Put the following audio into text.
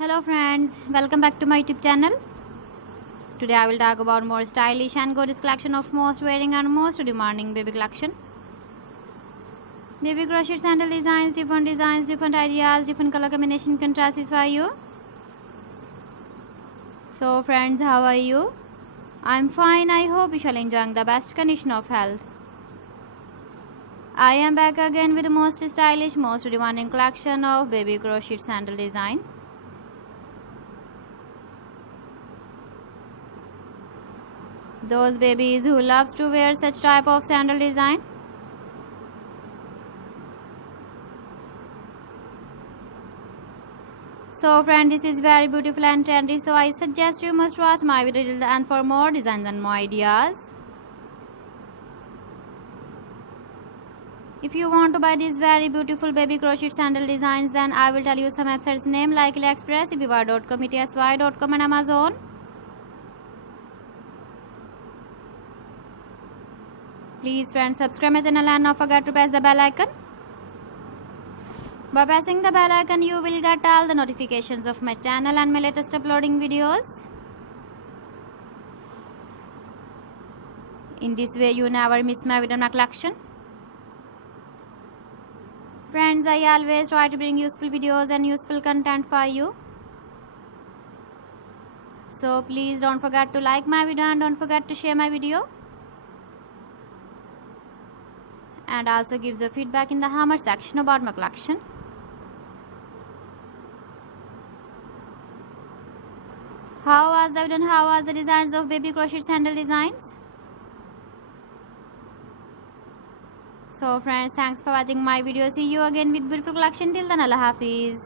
Hello friends, welcome back to my YouTube channel. Today I will talk about more stylish and gorgeous collection of most wearing and most demanding baby collection. Baby crochet sandal designs, different ideas, different color combination can satisfy you. So friends, how are you? I'm fine. I hope you shall enjoying the best condition of health. I am back again with the most stylish, most demanding collection of baby crochet sandal design. Those babies who loves to wear such type of sandal design. So friend, this is very beautiful and trendy, so I suggest you must watch my video till the end for more designs and more ideas. If you want to buy these very beautiful baby crochet sandal designs, then I will tell you some websites name like AliExpress, eBay.com, ETSY.com and Amazon. Please friends, subscribe my channel and not forget to press the bell icon. By pressing the bell icon, you will get all the notifications of my channel and my latest uploading videos. In this way, you never miss my video and collection. Friends, I always try to bring useful videos and useful content for you. So please don't forget to like my video and don't forget to share my video. And also gives a feedback in the comment section about my collection. How was the video and how was the designs of baby crochet sandal designs? So friends, thanks for watching my video. See you again with beautiful collection. Till then, Allah Hafiz.